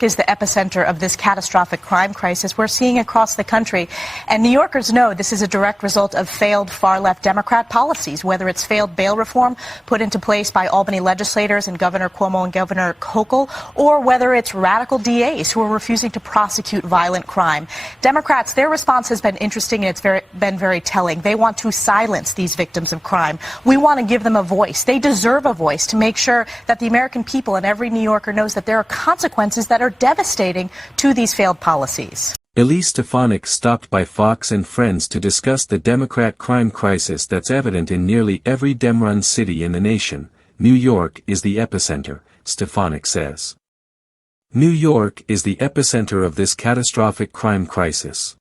Is the epicenter of this catastrophic crime crisis we're seeing across the country. And New Yorkers know this is a direct result of failed far-left Democrat policies, whether it's failed bail reform put into place by Albany legislators and Governor Cuomo and Governor Hochul, or whether it's radical DAs who are refusing to prosecute violent crime. Democrats, their response has been interesting and it's been very telling. They want to silence these victims of crime. We want to give them a voice. They deserve a voice to make sure that the American people and every New Yorker knows that there are consequences that are devastating to these failed policies. Elise Stefanik stopped by Fox and Friends to discuss the Democrat crime crisis that's evident in nearly every Dem-run city in the nation. New York is the epicenter, Stefanik says. New York is the epicenter of this catastrophic crime crisis.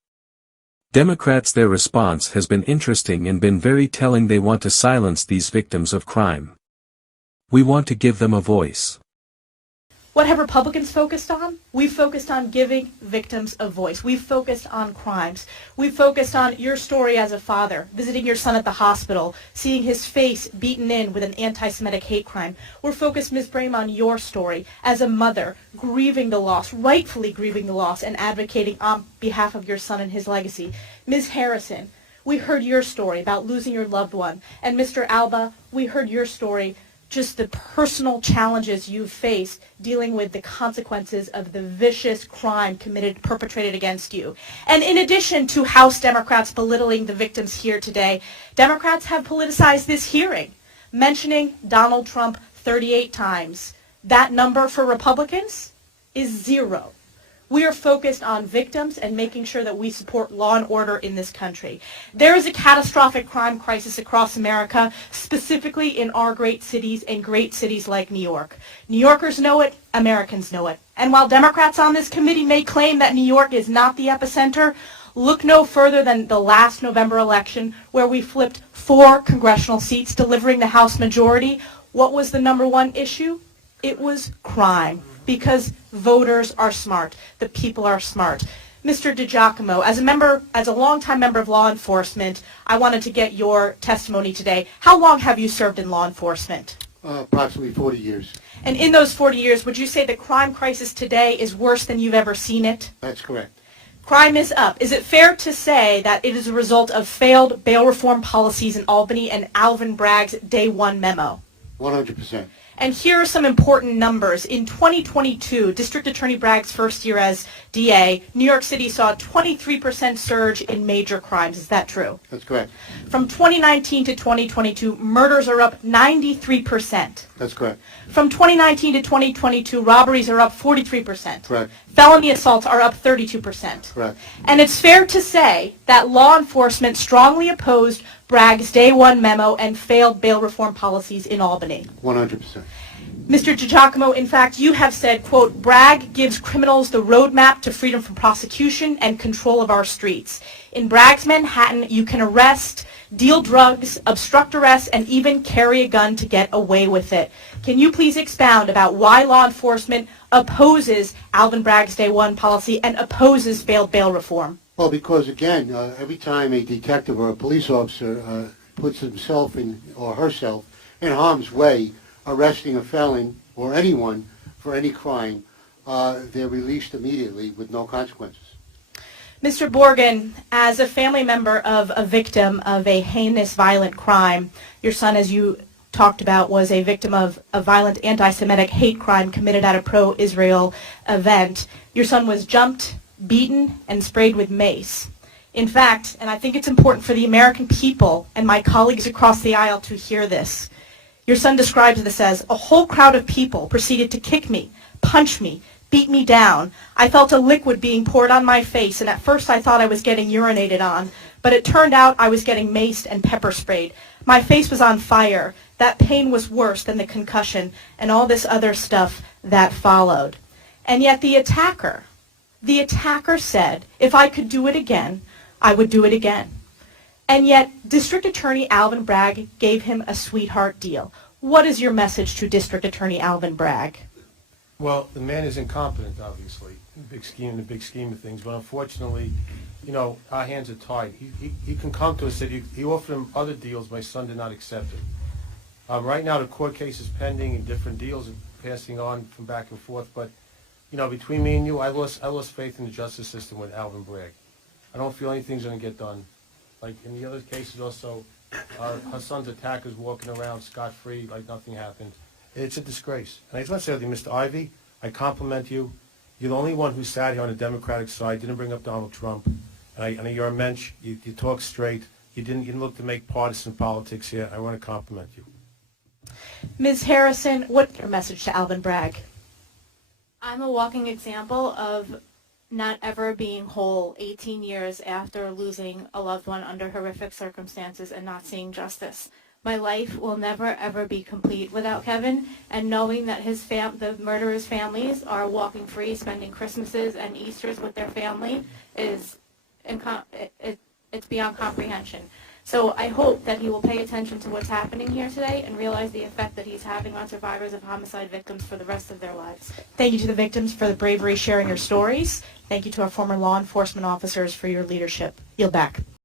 Democrats, their response has been interesting and been very telling. They want to silence these victims of crime. We want to give them a voice. What have Republicans focused on? We've focused on giving victims a voice. We've focused on crimes. We've focused on your story as a father, visiting your son at the hospital, seeing his face beaten in with an anti-Semitic hate crime. We're focused, Ms. Brame, on your story as a mother, grieving the loss, rightfully grieving the loss, and advocating on behalf of your son and his legacy. Ms. Harrison, we heard your story about losing your loved one. And Mr. Alba, we heard your story, just the personal challenges you've faced dealing with the consequences of the vicious crime perpetrated against you. And in addition to House Democrats belittling the victims here today, Democrats have politicized this hearing, mentioning Donald Trump 38 times. That number for Republicans is 0. We are focused on victims and making sure that we support law and order in this country. There is a catastrophic crime crisis across America, specifically in our great cities and great cities like New York. New Yorkers know it, Americans know it. And while Democrats on this committee may claim that New York is not the epicenter, look no further than the last November election where we flipped 4 congressional seats, delivering the House majority. What was the #1 issue? It was crime. Because voters are smart. The people are smart. Mr. DiGiacomo, as a longtime member of law enforcement, I wanted to get your testimony today. How long have you served in law enforcement? Approximately 40 years. And in those 40 years, would you say the crime crisis today is worse than you've ever seen it? That's correct. Crime is up. Is it fair to say that it is a result of failed bail reform policies in Albany and Alvin Bragg's Day 1 memo? 100%. And here are some important numbers. In 2022, District Attorney Bragg's first year as DA, New York City saw a 23% surge in major crimes. Is that true? That's correct. From 2019 to 2022, murders are up 93%. That's correct. From 2019 to 2022, robberies are up 43%. Correct. Felony assaults are up 32%. Correct. And it's fair to say that law enforcement strongly opposed Bragg's Day 1 memo and failed bail reform policies in Albany. 100%. Mr. DiGiacomo, in fact, you have said, quote, Bragg gives criminals the roadmap to freedom from prosecution and control of our streets. In Bragg's Manhattan, you can arrest, deal drugs, obstruct arrest, and even carry a gun to get away with it. Can you please expound about why law enforcement opposes Alvin Bragg's Day 1 policy and opposes failed bail reform? Well, because again, every time a detective or a police officer puts himself or herself in harm's way, arresting a felon or anyone for any crime, they're released immediately with no consequences. Mr. Borgen, as a family member of a victim of a heinous violent crime, your son, as you talked about, was a victim of a violent anti-Semitic hate crime committed at a pro-Israel event. Your son was jumped, beaten, and sprayed with mace. In fact, and I think it's important for the American people and my colleagues across the aisle to hear this, your son describes this as, a whole crowd of people proceeded to kick me, punch me, beat me down. I felt a liquid being poured on my face, and at first I thought I was getting urinated on, but it turned out I was getting maced and pepper sprayed. My face was on fire. That pain was worse than the concussion and all this other stuff that followed. And yet the attacker said, if I could do it again, I would do it again. And yet, District Attorney Alvin Bragg gave him a sweetheart deal. What is your message to District Attorney Alvin Bragg? Well, the man is incompetent, obviously, in the big scheme of things. But unfortunately, our hands are tied. He can come to us. He offered him other deals. My son did not accept it. Right now, the court case is pending, and different deals are passing on from back and forth. But you know, between me and you, I lost faith in the justice system with Alvin Bragg. I don't feel anything's going to get done. Like in the other cases also, her son's attackers walking around scot-free like nothing happened. It's a disgrace. And I just want to say something, Mr. Ivey, I compliment you. You're the only one who sat here on the Democratic side, didn't bring up Donald Trump. And you're a mensch. You talk straight. You didn't look to make partisan politics here. I want to compliment you. Ms. Harrison, what's your message to Alvin Bragg? I'm a walking example of not ever being whole 18 years after losing a loved one under horrific circumstances and not seeing justice. My life will never ever be complete without Kevin, and knowing that the murderers' families are walking free, spending Christmases and Easters with their family is it's beyond comprehension. So I hope that he will pay attention to what's happening here today and realize the effect that he's having on survivors of homicide victims for the rest of their lives. Thank you to the victims for the bravery sharing your stories. Thank you to our former law enforcement officers for your leadership. Yield back.